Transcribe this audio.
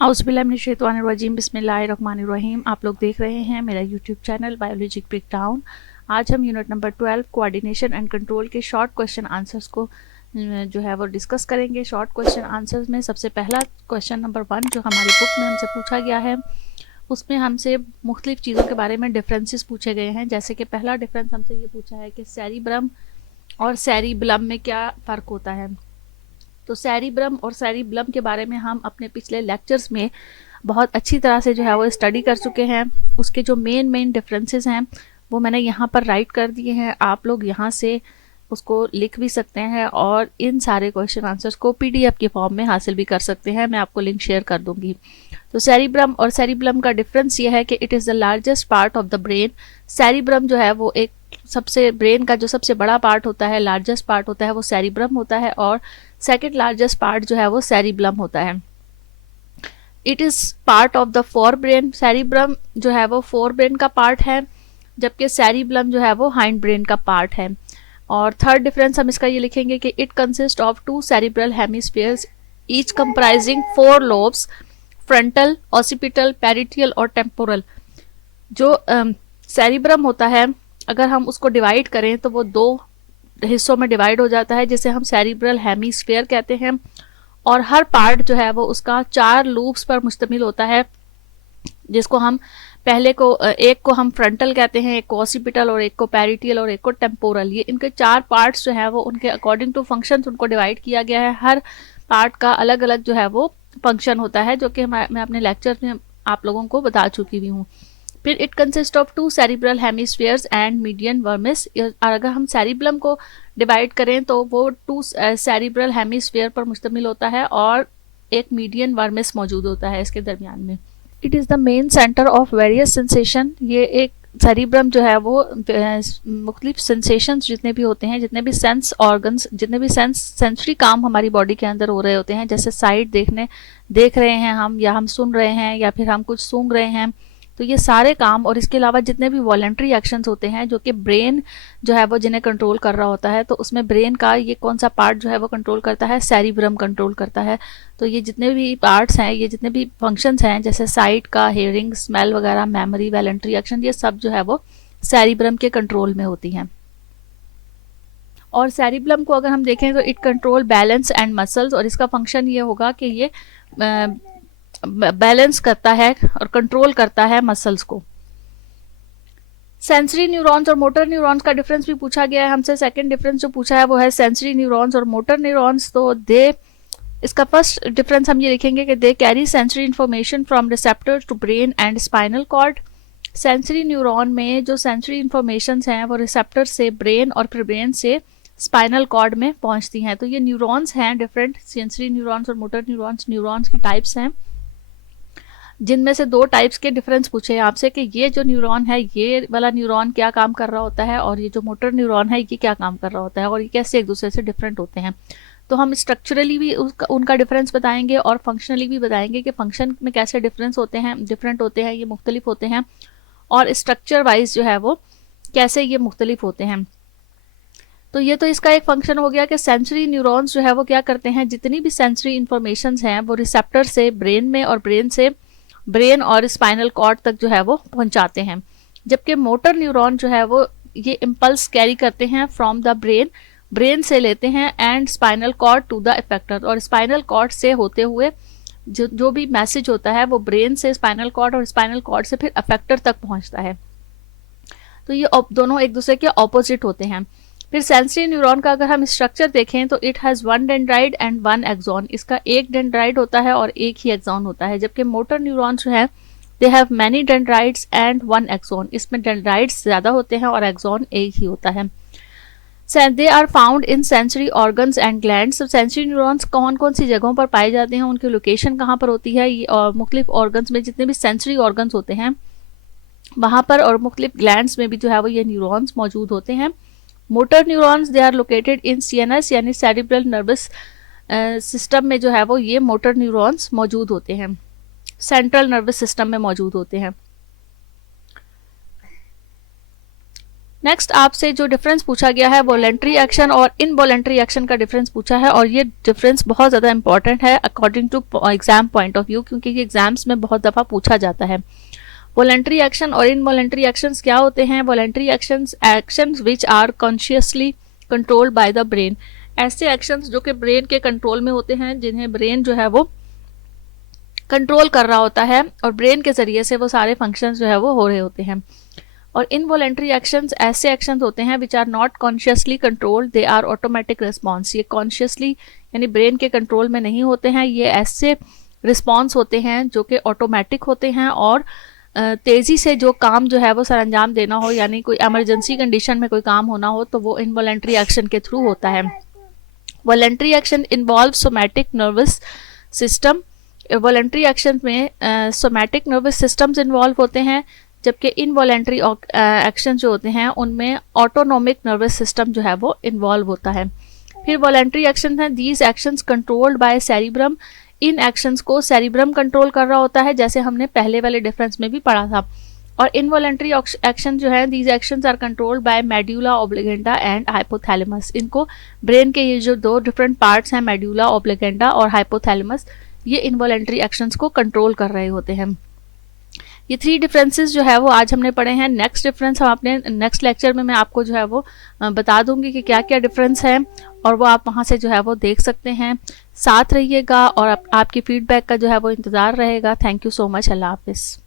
औज़ुबिल्लाहिमिनश्शैतानिर्रजीम बिस्मिल्लाहिर्रहमानिर्रहीम। आप लोग देख रहे हैं मेरा यूट्यूब चैनल बायोलॉजी ब्रेकडाउन। आज हम unit number 12 coordination and control के शॉर्ट क्वेश्चन आंसर्स को जो है वो डिस्कस करेंगे। शॉर्ट क्वेश्चन आंसर्स में सबसे पहला क्वेश्चन नंबर 1 जो हमारी बुक में हमसे पूछा गया है, उसमें हमसे मुख्तलिफ चीज़ों के बारे में डिफरेंसेस पूछे गए हैं। जैसे कि पहला डिफरेंस हमसे ये पूछा है कि सेरिब्रम और सेरिबलम में क्या फ़र्क होता है। तो सेरिब्रम और सेरिबलम के बारे में हम अपने पिछले लेक्चर्स में बहुत अच्छी तरह से जो है वो स्टडी कर चुके हैं। उसके जो मेन डिफरेंसेस हैं वो मैंने यहाँ पर राइट कर दिए हैं। आप लोग यहाँ से उसको लिख भी सकते हैं और इन सारे क्वेश्चन आंसर्स को पीडीएफ के फॉर्म में हासिल भी कर सकते हैं। मैं आपको लिंक शेयर कर दूंगी। तो सेरिब्रम और सेरिबलम का डिफरेंस ये है कि it is the largest part of the brain. Cerebrum जो है वो एक सबसे ब्रेन का जो सबसे बड़ा पार्ट होता है, लार्जेस्ट पार्ट होता है, वो सेरिब्रम होता है और सेकेंड लार्जेस्ट पार्ट जो है वो सेरिबलम होता है। It is part of the fore brain. Cerebrum जो है वो फोर ब्रेन का पार्ट है, जबकि सेरिबलम जो है वो हाइंड ब्रेन का पार्ट है। और थर्ड डिफरेंस हम इसका ये लिखेंगे कि it consist of 2 cerebral hemispheres each comprising 4 lobes, frontal, occipital, parietal और टेम्पोरल। जो सेरिब्रम होता है, अगर हम उसको डिवाइड करें तो वो 2 हिस्सों में डिवाइड हो जाता है, जिसे हम सेरिब्रल हेमिस्फीयर कहते हैं। और हर पार्ट जो है वो उसका 4 लूप्स पर मुश्तमिल होता है, जिसको हम पहले को एक को हम फ्रंटल कहते हैं, एक को ऑसिपिटल और एक को पैरिटियल और एक को टेम्पोरल। ये इनके 4 पार्ट्स जो है वो उनके अकॉर्डिंग टू फंक्शंस उनको डिवाइड किया गया है। हर पार्ट का अलग अलग जो है वो फंक्शन होता है, जो कि मैं अपने लेक्चर में आप लोगों को बता चुकी हुई हूँ। फिर it consist of 2 cerebral hemispheres and median vermis. अगर हम सेरिब्लम को डिवाइड करें तो वो 2 सेरिब्रल हेमिस्फीयर पर मुश्तमिल होता है और एक मीडियन वर्मिस मौजूद होता है इसके दरमियान में। It is the main centre of various sensation. ये एक सेरिब्रम जो है वो मुख्तलिफ सेंसेशंस जितने भी होते हैं, जितने भी सेंस ऑर्गन्स, जितने भी सेंसरी काम हमारी बॉडी के अंदर हो रहे होते हैं, जैसे साइट देख रहे हैं हम, या हम सुन रहे हैं, या फिर हम कुछ सूंघ रहे हैं, तो ये सारे काम और इसके अलावा जितने भी वॉलंटरी एक्शंस होते हैं जो कि ब्रेन जो है वो जिन्हें कंट्रोल कर रहा होता है, तो उसमें ब्रेन का ये कौन सा पार्ट जो है वो कंट्रोल करता है, सेरिब्रम कंट्रोल करता है। तो ये जितने भी पार्ट्स हैं, ये जितने भी फंक्शंस हैं, जैसे साइट का, हेयरिंग, स्मेल वगैरह, मेमोरी, वॉलंटरी एक्शन, ये सब जो है वो सेरिब्रम के कंट्रोल में होती हैं। और सेरिब्रम को अगर हम देखें तो it control balance and muscles, और इसका फंक्शन ये होगा कि ये बैलेंस करता है और कंट्रोल करता है मसल्स को। सेंसरी न्यूरॉन्स और मोटर न्यूरॉन्स का डिफरेंस भी पूछा गया है हमसे। सेकंड डिफरेंस जो पूछा है वो है सेंसरी न्यूरॉन्स और मोटर न्यूरॉन्स। तो इसका फर्स्ट डिफरेंस हम ये लिखेंगे कि they carry sensory information from receptor to brain and spinal cord. Sensory neuron में जो सेंसरी इंफॉर्मेशन हैं वो रिसेप्टर से ब्रेन और फिर ब्रेन से स्पाइनल कॉर्ड में पहुंचती हैं। तो ये न्यूरॉन्स हैं डिफरेंट, सेंसरी न्यूरॉन्स और मोटर न्यूरॉन्स। न्यूरॉन्स के टाइप्स हैं, जिनमें से 2 टाइप्स के डिफरेंस पूछे हैं आपसे कि ये जो न्यूरॉन है, ये वाला न्यूरॉन क्या काम कर रहा होता है, और ये जो मोटर न्यूरॉन है ये क्या काम कर रहा होता है, और ये कैसे एक दूसरे से डिफरेंट होते हैं। तो हम स्ट्रक्चरली भी उनका डिफरेंस बताएंगे और फंक्शनली भी बताएंगे कि फंक्शन में कैसे डिफरेंस होते हैं, डिफरेंट होते हैं, ये मुख्तलिफ होते हैं, और स्ट्रक्चर वाइज जो है वो कैसे ये मुख्तलिफ होते हैं। तो ये तो इसका एक फंक्शन हो गया कि सेंसरी न्यूरॉन्स जो है वो क्या करते हैं, जितनी भी सेंसरी इंफॉर्मेशन हैं वो रिसेप्टर से ब्रेन में और ब्रेन और स्पाइनल कॉर्ड तक जो है वो पहुंचाते हैं। जबकि मोटर न्यूरॉन जो है वो ये इम्पल्स कैरी करते हैं फ्रॉम द ब्रेन से लेते हैं and spinal cord to the effector, और स्पाइनल कॉर्ड से होते हुए जो भी मैसेज होता है वो ब्रेन से स्पाइनल कॉर्ड और स्पाइनल कॉर्ड से फिर अफेक्टर तक पहुंचता है। तो ये दोनों एक दूसरे के ऑपोजिट होते हैं। फिर सेंसरी न्यूरॉन का अगर हम स्ट्रक्चर देखें तो it has 1 dendrite and 1 axon. इसका एक डेंड्राइट होता है और एक ही एक्सॉन होता है। जबकि मोटर न्यूरॉन जो है they have many dendrites and 1 axon. इसमें डेंड्राइट्स ज़्यादा होते हैं और एक्सॉन एक ही होता है। They are found in sensory organs and glands. Sensory neurons कौन कौन सी जगहों पर पाए जाते हैं, उनकी लोकेशन कहाँ पर होती है, और मुख्तलिफ ऑर्गन्स में जितने भी सेंसरी ऑर्गन्स होते हैं वहाँ पर, और मुख्तलिफ ग्लैंड्स में भी जो है वो ये न्यूरॉन्स मौजूद होते हैं। Motor neurons they are located in CNS यानी सेरिब्रल नर्वस सिस्टम में जो है वो ये मोटर न्यूरॉन्स मौजूद होते हैं, सेंट्रल नर्वस सिस्टम में मौजूद होते हैं। नेक्स्ट आपसे जो डिफरेंस पूछा गया है वॉलेंट्री एक्शन और इनवॉलेंट्री एक्शन का डिफरेंस पूछा है, और ये डिफरेंस बहुत ज़्यादा इंपॉर्टेंट है according to exam point of view, क्योंकि ये एग्जाम्स में बहुत दफ़ा पूछा जाता है। वॉलेंट्री एक्शन और इनवॉलेंट्री एक्शंस क्या होते हैं? Voluntary actions which are consciously controlled by the brain, ऐसे एक्शंस जो कि ब्रेन के कंट्रोल में होते हैं, जिन्हें ब्रेन जो है वो कंट्रोल कर रहा होता है और ब्रेन के जरिए से वो सारे फंक्शंस जो है वो हो रहे होते हैं। और इनवॉलेंट्री एक्शंस ऐसे एक्शंस होते हैं which are not consciously controlled, they are automatic response, ये कॉन्शियसली यानी ब्रेन के कंट्रोल में नहीं होते हैं, ये ऐसे रिस्पॉन्स होते हैं जो कि ऑटोमेटिक होते हैं और तेज़ी से जो काम जो है वो सर अंजाम देना हो, यानी कोई एमरजेंसी कंडीशन में कोई काम होना हो तो वो इनवॉलेंट्री एक्शन के थ्रू होता है। Voluntary action involve somatic nervous system, voluntary action में सोमैटिक नर्वस सिस्टम्स इन्वॉल्व होते हैं, जबकि इनवॉलेंट्री एक्शन जो होते हैं उनमें ऑटोनोमिक नर्वस सिस्टम जो है वो इन्वॉल्व होता है। फिर वॉलेंट्री एक्शन है, these actions controlled by cerebrum, in actions को सेरिब्रम कंट्रोल कर रहा होता है, जैसे हमने पहले वाले डिफरेंस में भी पढ़ा था। और इनवॉलेंट्री एक्शन जो है, these actions are controlled by medulla oblongata and hypothalamus, इनको ब्रेन के ये जो दो डिफरेंट पार्ट्स हैं मेड्यूला ऑब्लिगेंटा और हाइपोथैलेमस, ये इनवॉलेंट्री एक्शंस को कंट्रोल कर रहे होते हैं। ये 3 डिफरेंसेस जो है वो आज हमने पढ़े हैं। नेक्स्ट डिफरेंस हम अपने नेक्स्ट लेक्चर में मैं आपको जो है वो बता दूंगी कि क्या क्या डिफरेंस है, और वो आप वहाँ से जो है वो देख सकते हैं। साथ रहिएगा और आपकी फीडबैक का जो है वो इंतज़ार रहेगा। Thank you so much. Allah हाफिज़।